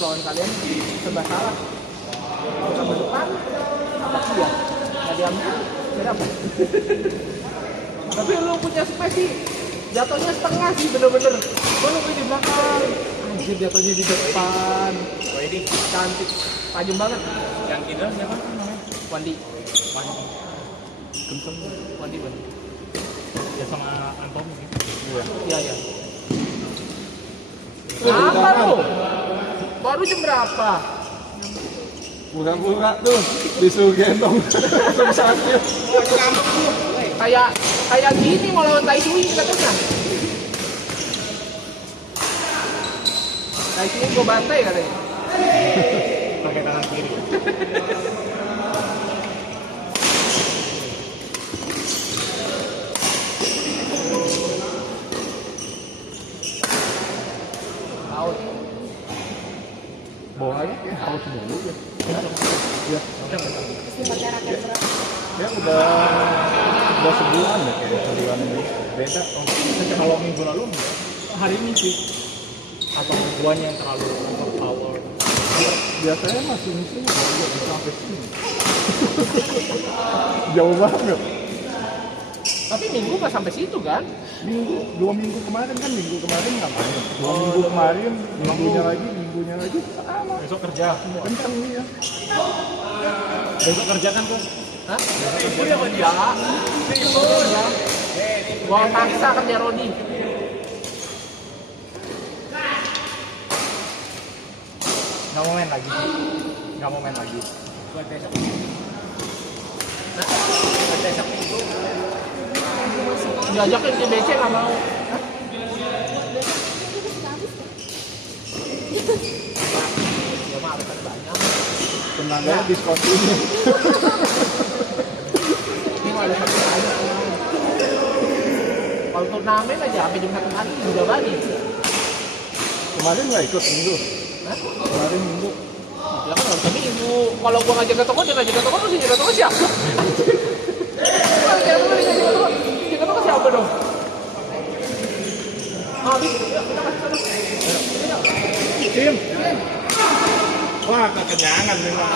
lawan kalian serba salah. Sama depan, apa dia? Nggak diambil, saya dapat. Tapi lu punya space sih, jatuhnya setengah sih bener-bener. Gua nunggu di belakang, anjir jatuhnya di depan. Oh ini Cantik, tajam banget. yang kidal siapa namanya? Wandi, Genteng. Wandi. Ya sama Anton gitu. Iya. Apa lu? Baru jam berapa? Pura-pura tuh disuruh gendong sebesarnya. Kayak gini mau lawan Tai Sui katanya. Tai Sui gua bantai katanya. Pakai kanan kiri. Out. Bawa aja ya, haus dulu ya. Ya. Ya udah sebulan ya kayak sebulan ini. Beda. Kalau minggu lalu hari ini sih. Atau guanya yang terlalu overpower. Biasanya masih musim nggak bisa sampai sini. Jauh banget. Tapi minggu nggak sampai situ kan? Dua minggu kemarin ngapain? Minggu kemarin, minggunya lagi sama. Besok kerja semua. Kencang nih ya. Besok kerja kan tuh. Hah? Udah kerja. Kerja. Gua paksa kerja Rodi. Nggak mau main lagi. Nggak mau main lagi. Buat besok. Buat besok minggu. Diajakin ke BC nggak mau. Ya mah alasan banyak. Tenaganya diskon ini. Ini mah alasan banyak. Kalau turnamen aja sampai jam 1 pagi udah balik. Kemarin nggak ikut minggu. Hah? Kemarin minggu. Ya kan harus minggu. Kalau gua ngajak ke toko, dia ngajak ke toko, terus dia ngajak ke toko siapa? Ngajak ke toko siapa dong? Habis. Tim. Wah, kekenyangan memang.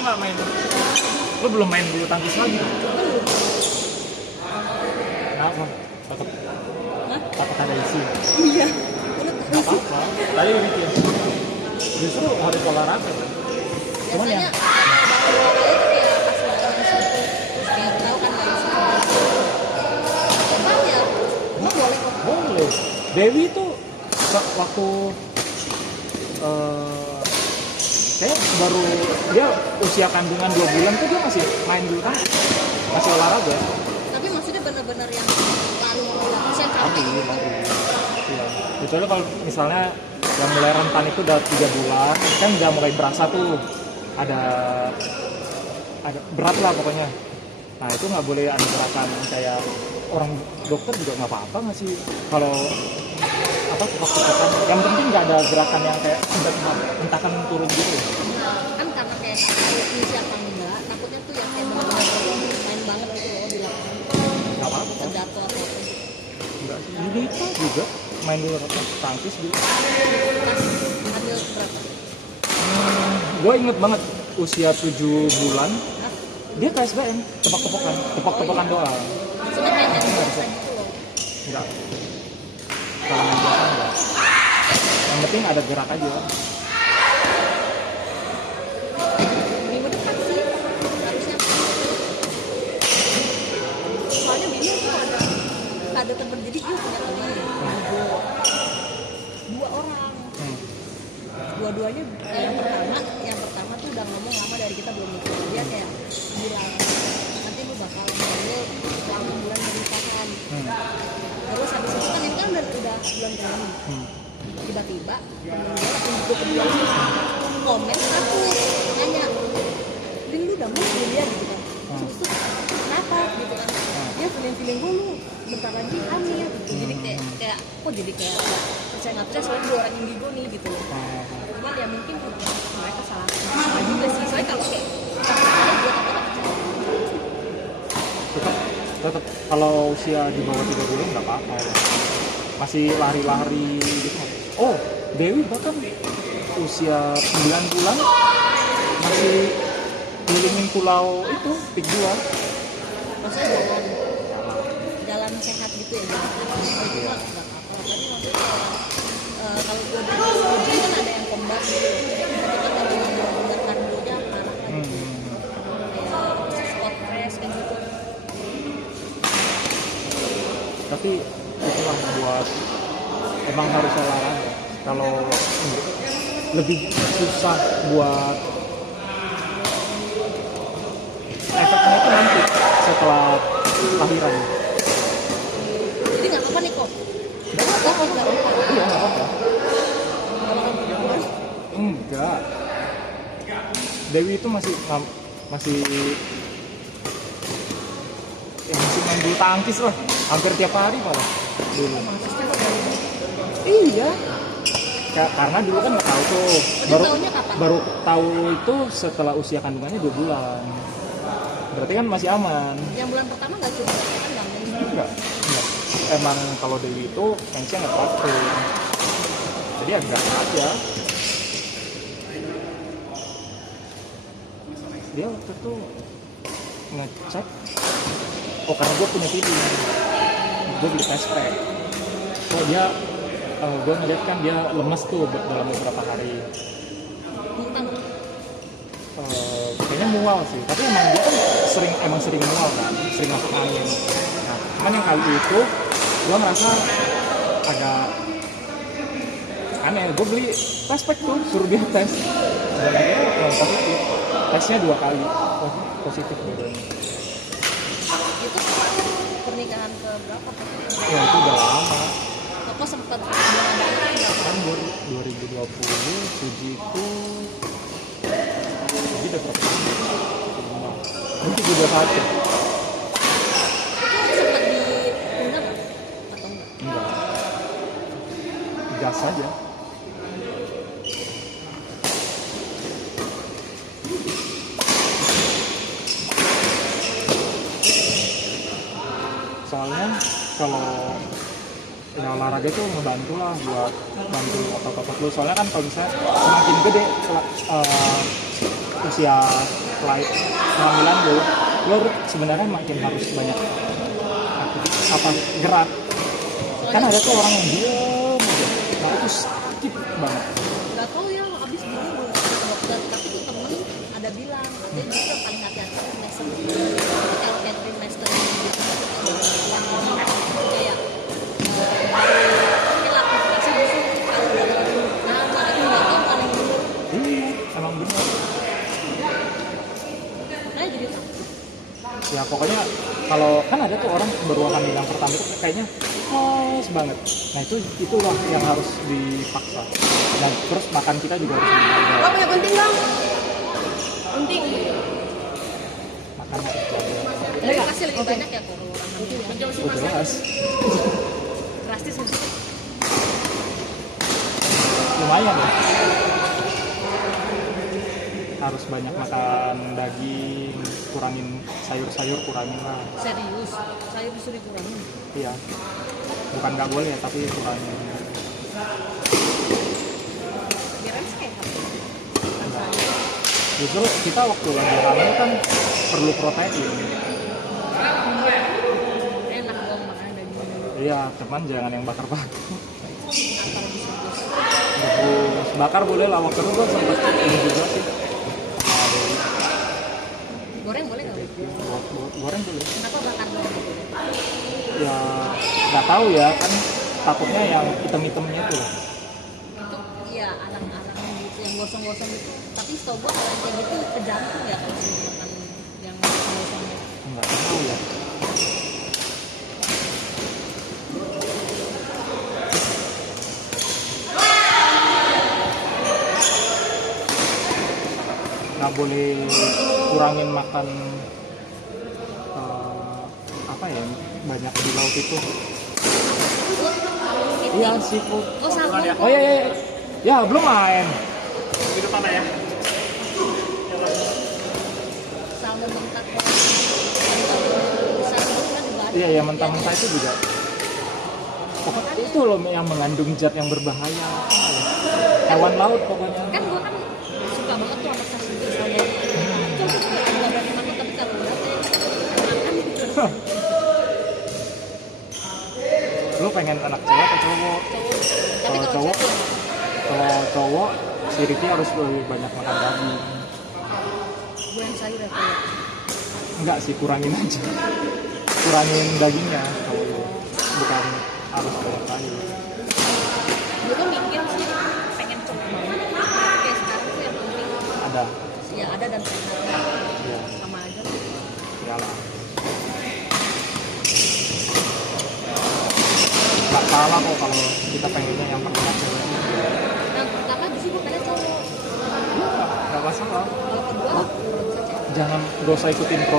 nggak main, lu belum main bulu tangkis lagi? Kenapa? Takut ada isi? Iya. Nggak apa-apa, tadi bikin. Justru harus olahraga kan? Cuman ya, Biasanya olahraga itu kayak pas main situ, terus kayak tahu kan main situ. Cuman ya, emang boleh kok. boleh. Dewi tuh waktu kayak baru dia usia kandungan 2 bulan tuh dia masih main dulu kan, masih olahraga. Tapi maksudnya benar-benar yang lari saya capek. Iya. Kecuali kalau misalnya yang mulai rentan itu udah 3 bulan, kan udah mulai berasa tuh ada berat lah pokoknya. Nah itu nggak boleh ada gerakan kayak orang dokter juga nggak apa-apa nggak sih kalau apa tepak-tepakan. Yang penting nggak ada gerakan yang kayak hentakan turun gitu. Kan karena kayak tahu ini siapa enggak, takutnya tuh yang kayak benar-benar main banget gitu loh di lapangan. Nggak apa-apa. Terjatuh atau apa. Enggak sih. Ini juga main dulu tangkis gitu. Pas ambil berapa? Gue inget banget usia 7 bulan Hah? dia KSBM tepak-tepakan doang. Maksudnya kayak main biasa gitu loh. Enggak. Kalau main biasa enggak. Yang penting ada gerak aja. Minggu depan sih harusnya. Soalnya Bimo tuh ada temen, jadi dia punya temen dua orang. Dua-duanya yang pertama tuh udah ngomong lama dari kita belum nikah. Dia kayak bilang nanti lu bakal hamil selama bulan pernikahan. Terus habis itu kan ini kan udah bulan ke-6. Tiba-tiba temen dia untuk kedua komen aku nanya, Lin lu udah mau belum ya gitu kan. Terus kenapa gitu kan. Dia feeling gue lu bentar lagi hamil gitu. Jadi kayak kok jadi kayak percaya nggak percaya soalnya 2 orang indigo nih gitu loh. Cuman ya mungkin mereka salah juga sih. Soalnya kalau kayak tetap kalau usia di bawah 3 bulan nggak apa-apa ya. Masih lari-lari gitu. Oh Dewi bahkan usia 9 bulan masih kelilingin pulau itu Pik 2. maksudnya jalan sehat gitu ya. Kalau itu mah nggak apa-apa. Tapi maksudnya kalau gue di kan ada yang kombat gitu. Tapi kan kalau yang benar-benar kardionya parah lah gitu. Kayak squat press kan gitu. Tapi itulah buat emang harus olahraga. Kalau lebih susah buat efeknya itu nanti setelah lahiran. Jadi nggak apa-apa nih kok. Nggak apa-apa. Iya nggak apa-apa. Kalau Enggak. Dewi itu masih masih main bulu tangkis lah, hampir tiap hari malah dulu. Iya. Karena dulu kan nggak tahu tuh. Taunya kapan? Baru tahu itu setelah usia kandungannya 2 bulan. Berarti kan masih aman. Yang bulan pertama nggak cuma kan nggak main. Enggak. Emang kalau Dewi itu tensinya nggak patuh. Jadi agak aja. Dia waktu itu ngecek. Oh karena gue punya feeling. Gue beli test pack. Oh dia, gue ngeliat kan dia lemes tuh dalam beberapa hari. Muntah. Kayaknya mual sih. Tapi emang dia kan sering mual kan, sering masuk angin. Nah, cuman yang kali itu gue merasa agak aneh. Gue beli test pack tuh, suruh dia tes. Dan akhirnya positif. Tesnya 2 kali positif bedanya. Itu pernikahan ke berapa? Ya itu udah lama. Apa sempat belum ada anak berapa? Kan 2020 Suji itu Suji udah berapa tahun? Mungkin juga 21. Itu sempat ditunda nggak? Atau enggak? Enggak. Gas aja. Soalnya kalau ya olahraga itu ngebantu lah buat bantu otot-otot lu. Soalnya kan kalau misalnya semakin gede usia setelah pengambilan lo sebenarnya makin harus banyak gerak. Kan ada tuh orang yang diam aja, nah itu sakit banget. Gak tau ya, abis dulu belum ke dokter, tapi tuh temen ada bilang dia justru paling hati-hati trimester. Kalau kayak trimester ini kayak ini lakukan justru kalau udah nah itu nggak tahu paling dulu. Iya, emang bener. Makanya jadi takut. Ya pokoknya kalau kan ada tuh orang baru hamil yang pertama itu kayaknya pas banget. Nah itulah yang harus dipaksa. Dan terus makan kita juga harus dijaga. Lo punya penting dong? Penting. Makan harus dijaga. Dari kasih lebih banyak ya kalau orang hamil. Oh, jelas. Drastis nggak sih? Lumayan ya. Harus banyak makan daging, kurangin sayur-sayur, kurangin lah. Serius, saya disuruh dikurangin. Iya. Bukan nggak boleh ya, tapi kurangin. Kirain sih kayak apa? Justru kita waktu lagi hamil kan perlu protein. Enak dong makan daging. Iya, cuman jangan yang bakar-bakar. Atau rebus-rebus. Rebus bakar boleh lah, waktu itu gue sempet ini juga sih. Goreng boleh nggak? Goreng dulu. Kenapa bakar dong? Ya nggak tahu ya, kan takutnya yang hitam-hitamnya tuh. Itu iya alang-alang gitu yang gosong-gosong gitu. Tapi setahu gua kalau kayak gitu ke jantung ya kalau makan yang gosong-gosong. Nggak tahu ya. Nggak boleh kurangin makan apa ya, banyak di laut itu. Iya, seafood. Oh salmon. Oh iya. Ya belum main. Di depan ya. Salmon mentah. Salmon kan juga ada. Iya, yang mentah-mentah itu juga. Pokoknya itu loh yang mengandung zat yang berbahaya. Hewan laut pokoknya. Kan gua kan suka banget tuh sama sashimi salmon. Cuma nggak berani makan tapi kalau udah kayak makan. Lu pengen anak cewek atau cowok? Tapi Kalau kalau cowok, kalau cowok siripnya harus lebih banyak makan daging. gue yang sayur ya kayak. Enggak sih, kurangin aja. Kurangin dagingnya kalau lu. Bukan harus banyak sayur. Gue tuh mikir sih pengen coba banget kayak sekarang tuh yang penting Ada. ya ada dan sehat Ya, sama aja. iyalah. Nggak salah kok kalau kita pengennya yang pertama cewek. Nah pertama justru gue pengen cowok. Nggak masalah. Kalau kedua bisa cewek. Jangan, gak usah ikutin program